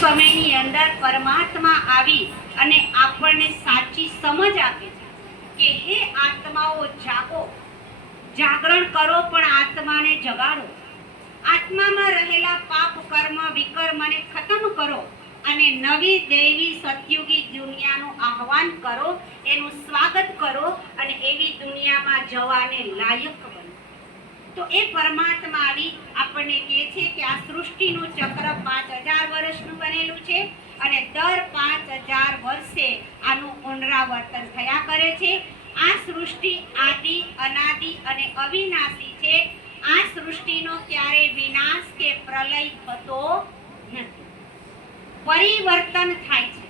સમયની અંદર પરમાત્મા આવી અને આપણને સાચી સમજ આપે છે કે હે આત્માઓ જાગો, જાગરણ કરો પણ આત્માને જગાડો, આત્મામાં રહેલા પાપ કર્મ વિકર્મને ખતમ કરો અને નવી દૈવી સતયુગી દુનિયાનું આહવાન કરો, એનું સ્વાગત કરો અને એવી દુનિયામાં જવાને લાયક બનો. તો એ પરમાત્મા આવી આપણને કહે છે કે આ સૃષ્ટિનું ચક્ર 5000 વર્ષનું બનેલું છે અને દર 5000 વર્ષે આનું પુનરાવર્તન થયા કરે છે. આ સૃષ્ટિ આદિ અનાદિ અને અવિનાશી છે. આ સૃષ્ટિનો ક્યારે વિનાશ કે પ્રલય થતો નથી, પરિવર્તન થાય છે.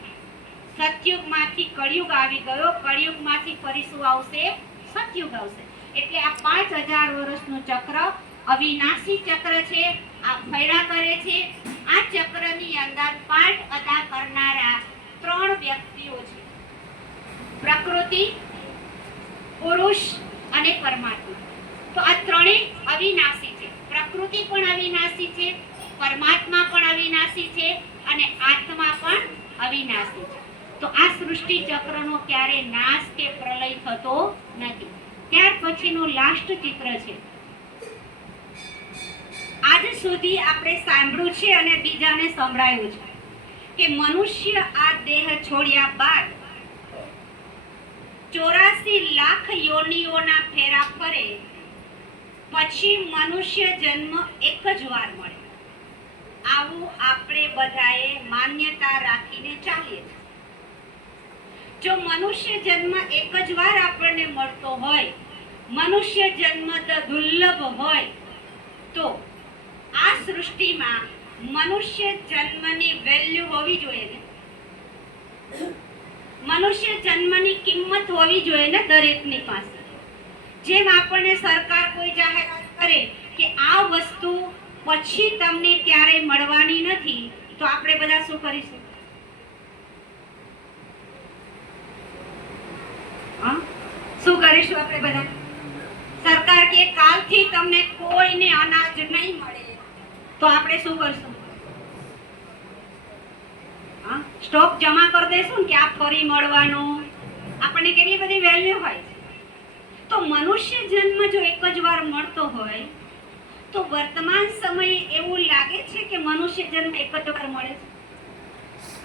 સતયુગમાંથી કળિયુગ આવી ગયો, કળિયુગમાંથી ફરી શું આવશે? સતયુગ આવશે. એટલે આ 5000 વર્ષનું ચક્ર અવિનાશી ચક્ર છે. આ ફર્યા કરે છે. આ ચક્રની અંદર પાઠ અદા કરનારા 3 વ્યક્તિઓ છે: પ્રકૃતિ, પુરુષ અને પરમાત્મા. તો આ ત્રણેય અવિનાશી છે. પ્રકૃતિ પણ અવિનાશી છે, પરમાત્મા પણ અવિનાશી છે અને આત્મા પણ અવિનાશી છે. તો આ સૃષ્ટિ ચક્રનો ક્યારે નાશ કે પ્રલય થતો નથી. ત્યાર પછીનું લાસ્ટ ચિત્ર છે. આજ સુધી આપણે સાંભળ્યું છે અને બીજાને સંભળાયું છે કે મનુષ્ય આ દેહ છોડ્યા બાદ 84 લાખ યોનિઓના ફેરા ફરે પછી મનુષ્ય જન્મ એક જ વાર મળે. આવું આપણે બધાએ માન્યતા રાખીને ચાલીએ છીએ. જો મનુષ્ય જન્મ એક જ વાર આપણને મળતો હોય, મનુષ્ય જન્મ દુર્લભ હોય, તો આ સૃષ્ટિમાં મનુષ્ય જન્મની વેલ્યુ હોવી જોઈએ ને, મનુષ્ય જન્મની કિંમત હોવી જોઈએ ને દરેકની પાસે. જેમ આપણને સરકાર કોઈ જાહેરાત કરે કે આ વસ્તુ પછી તમને ક્યારેય મળવાની નથી, તો આપણે બધા શું કરીશું? શું કરીશું આપણે બધા? સરકાર કે કાલથી તમને કોઈને અનાજ નહીં મળે, તો આપણે શું કરશું? સ્ટોક જમા કરી દેશું કે આ ફરી મળવાનું. આપણને કેટલી બધી વેલ્યુ હોય. તો મનુષ્ય જન્મ જો એક જ વાર મળતો હોય તો વર્તમાન સમયે એવું લાગે છે કે મનુષ્ય જન્મ એક જ વાર મળે છે.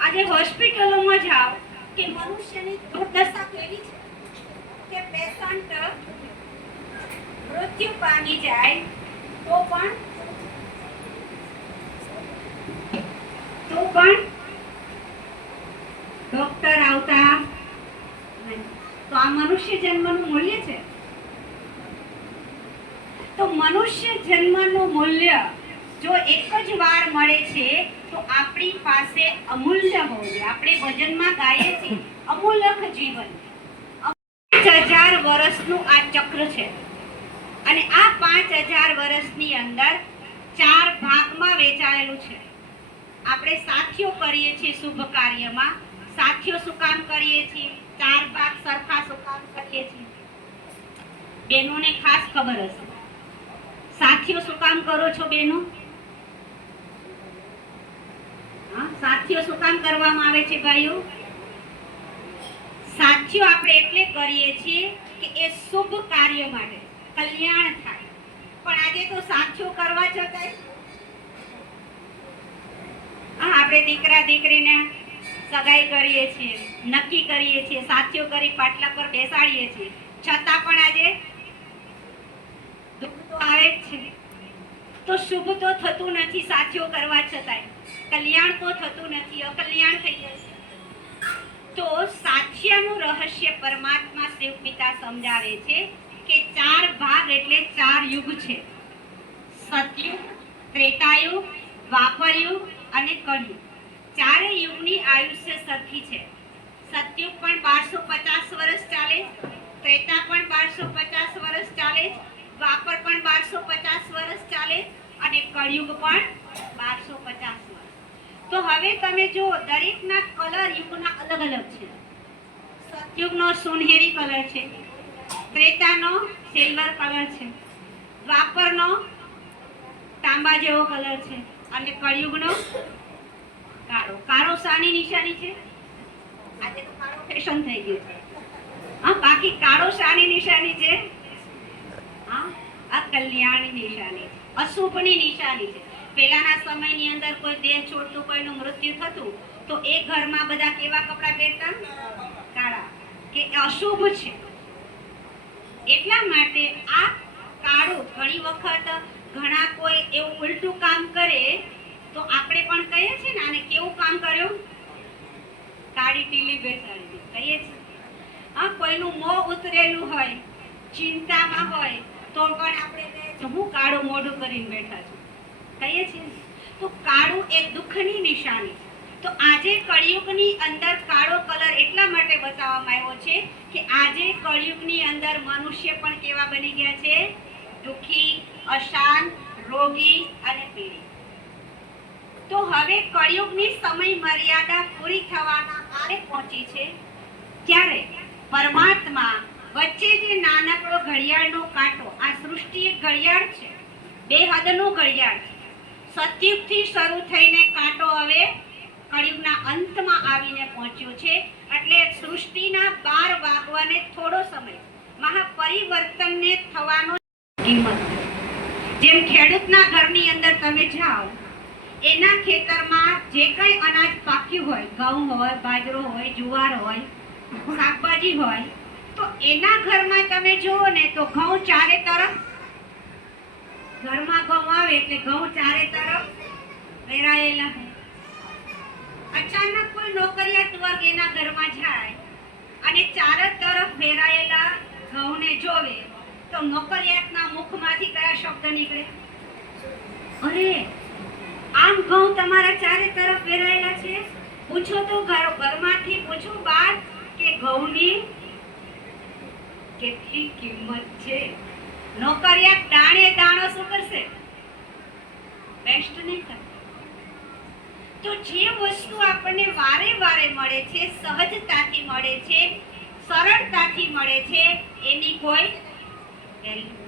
આજે હોસ્પિટલોમાં જાઓ કે મનુષ્યની દુર્દશા કેવી છે કે પેશન્ટ મૃત્યુ પામી જાય તો પણ ડોક્ટર આવતા નહીં. તો આ મનુષ્ય જન્મનું મૂલ્ય છે. તો મનુષ્ય જન્મનું મૂલ્ય જો એક જ વાર મળે છે તો આપણી પાસે અમૂલ્ય હોય. આપણે ભજનમાં ગાઈએ છીએ અમૂલ્ય જીવન. 5000 વર્ષનું આ ચક્ર છે અને આ 5000 વર્ષની અંદર 4 ભાગમાં વહેંચાયેલું છે. આપણે સાથીઓ કરીએ છીએ શુભ કાર્યમાં. સાથીઓ શું કામ કરીએ છીએ? 4 ભાગ સરખા શું કામ કરીએ છીએ? બહેનોને ખાસ ખબર હશે. સાથીઓ શું કામ કરો છો બહેનો? સાથીઓ શું કામ કરવામાં આવે છે ભાઈઓ? સાથીઓ આપણે એટલે કરીએ છીએ કે એ શુભ કાર્ય માટે, કલ્યાણ થાય. પણ આજે તો સાથીઓ કરવા છતાંય આપણે દીકરા દીકરીને સગાઈ કરીએ છીએ, નક્કી કરીએ છીએ, સાથીઓ કરી પાટલા પર બેસાડીએ છીએ, છતાં પણ આજે દુઃખ તો આવે જ છે. તો શુભ તો થતું નથી સાથીઓ કરવા છતાંય, કલ્યાણ તો થતું નથી, અકલ્યાણ થઈ જશે. તો સાથીયાનું રહસ્ય પરમાત્મા શિવ પિતા સમજાવે છે કે 4 ભાગ એટલે 4 યુગ છે: સતયુગ, ત્રેતાયુગ, દ્વાપરયુગ અને કળિયુગ. 4 યુગની આયુષ્ય સરખી છે. સતયુગ પણ 1250 વર્ષ ચાલે, ત્રેતા પણ 1250 વર્ષ ચાલે, દ્વાપર પણ 1250 વર્ષ ચાલે અને કળિયુગ પણ 1250 વર્ષ. તો હવે તમે જો દરેકના કલર યુગના અલગ અલગ છે. સતયુગનો સોનેરી કલર છે, ત્રેતાનો સિલ્વર કલર છે, દ્વાપરનો તાંબા જેવો કલર છે અને કળિયુગનો કાળો. કાળો. કાળો શાની નિશાની છે? આજે તો કાળો ફેશન થઈ ગયું છે. હા, બાકી કાળો શાની નિશાની છે? હા, અકલ્યાણની નિશાની, અશુભની નિશાની છે. પહેલાના સમયની અંદર કોઈ દેહ છોડતું કોઈનું મૃત્યુ થતું તો એ ઘરમાં બધા કેવા કપડાં પહેરતા? કાળા, કે અશુભ છે. એટલા માટે આ કાળું, ઘણી વખત ઘણા કોઈ એવું ઉલટું કામ કરે તો આપણે પણ કહીએ છીએ ને, આને કેવું કામ કર્યું? કાળી ટીલી બેસાડી કહીએ છીએ. હા, કોઈનું મોં ઉતરેલું હોય, ચિંતામાં હોય તો પણ આપણે કહીએ છીએ હું કાળું મોઢું કરીને બેઠા છું, કહીએ છીએ. તો કાળું એ દુઃખની નિશાની. તો આજે કળિયુગની અંદર કાળો કલર એટલા માટે બતાવવામાં આવ્યો છે કે આજે કળિયુગની અંદર મનુષ્ય પણ કેવા બની ગયા છે? દુઃખી, અશાંત, રોગી અને પીડિત. તો હવે કળિયુગની સમય મર્યાદા પૂરી થવાના આરે પહોંચી છે ત્યારે પરમાત્મા વચ્ચે જે નાનકડો ઘડિયાળનો કાંટો, આ સૃષ્ટિ એક ઘડિયાળ છે, બે હદનું ઘડિયાળ છે. સતયુગથી શરૂ થઈને કાંટો હવે કળિયુગના અંતમાં આવીને પહોંચ્યો છે. એટલે સૃષ્ટિના 12 વાગવાને થોડો સમય મહાપરિવર્તનને થવાનો કિંમત. જેમ ખેડૂતના ઘરની અંદર તમે જાઓ, એના ખેતરમાં જે કંઈ અનાજ પાક્યું હોય, ઘઉં હોય, બાજરો હોય, જુવાર હોય, શાકભાજી હોય, તો એના ઘરમાં તમે જુઓ ને તો ઘઉં ચારે તરફ, ઘરમાં ઘઉં આવે એટલે ઘઉં ચારે તરફ વેરાયેલા હોય. અચાનક કોઈ નોકરિયાત વર્ગ એના ઘરમાં જાય અને ચારે તરફ વેરાયેલા ઘઉંને જોવે તો નોકરિયાતના મુખમાંથી કયા શબ્દ નીકળે? અરે, આમ ઘઉં તમારા ચારે તરફ વેરાયેલા છે? પૂછો તો ઘરમાંથી પૂછો બાર કે ઘઉંની કેટલી કિંમત છે. નોકરિયાત દાણે દાણો શું કરશે? બેસ્ટ નહીં કરે. તો જે વસ્તુ આપણને વારે વારે મળે છે, સહજતાથી મળે છે, સરળતાથી મળે છે, એની કોઈ વેલ્યુ.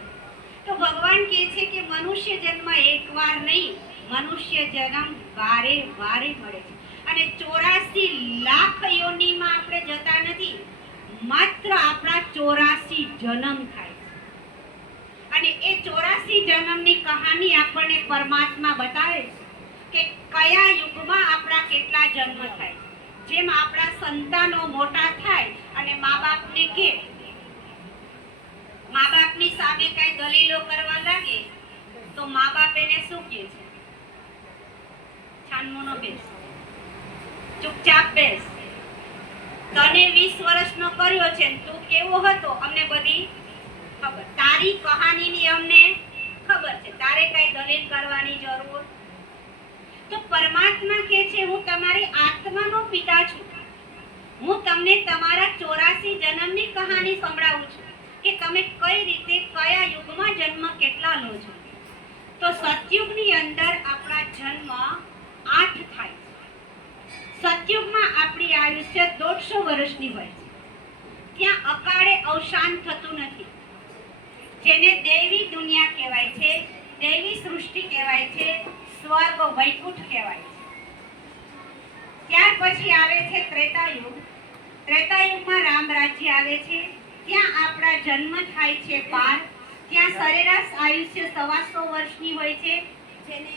તો ભગવાન કહે છે કે મનુષ્ય જન્મ એકવાર નહીં, મનુષ્ય જન્મ વારે વારે મળે છે. અને 84 લાખ યોનિમાં આપણે જતા નથી, માત્ર આપણા 84 જન્મ થાય છે. અને એ 84 જન્મની કહાની આપણને પરમાત્મા બતાવે છે કે કયા યુગમાં આપણા કેટલા જન્મ થાય. જેમ આપણા સંતાનો મોટા થાય અને મા બાપને કે, મા બાપની સામે કઈ દલીલો કરવા લાગે તો મા બાપ એને શું કહે છે? છાનમોનો બેસ, ચૂપચાપ બેસ. તને 20 વર્ષનો કર્યો છે, તું કેવો હતો અમને બધી ખબર, તારી કહાનીની અમને ખબર છે, તારે કઈ દલીલ કરવાની જરૂર. તો પરમાત્મા કહે છે હું તમારી આત્માનો પિતા છું, હું તમને તમારા 84 જન્મની કહાની સંભળાવું છું કે તમે કઈ રીતે કયા યુગમાં જન્મ કેટલા લો છો. તો સતયુગની અંદર આપણા જન્મ 8 થાય છે. સતયુગમાં આપણી આયુષ્ય 150 વર્ષની હોય છે. ત્યાં અકાળે અવસાન થતું નથી, જેને દેવી દુનિયા કહેવાય છે, દેવી સૃષ્ટિ કહેવાય છે, સ્વર્ગ વૈકુંઠ કહેવાય છે. ત્યાર પછી આવે છે ત્રેતાયુગ. ત્રેતાયુગમાં રામ રાજ્ય આવે છે. ત્યાં આપણા જન્મ થાય છે 12. ત્યાં સરેરાશ આયુષ્ય 125 વર્ષની હોય છે, જેને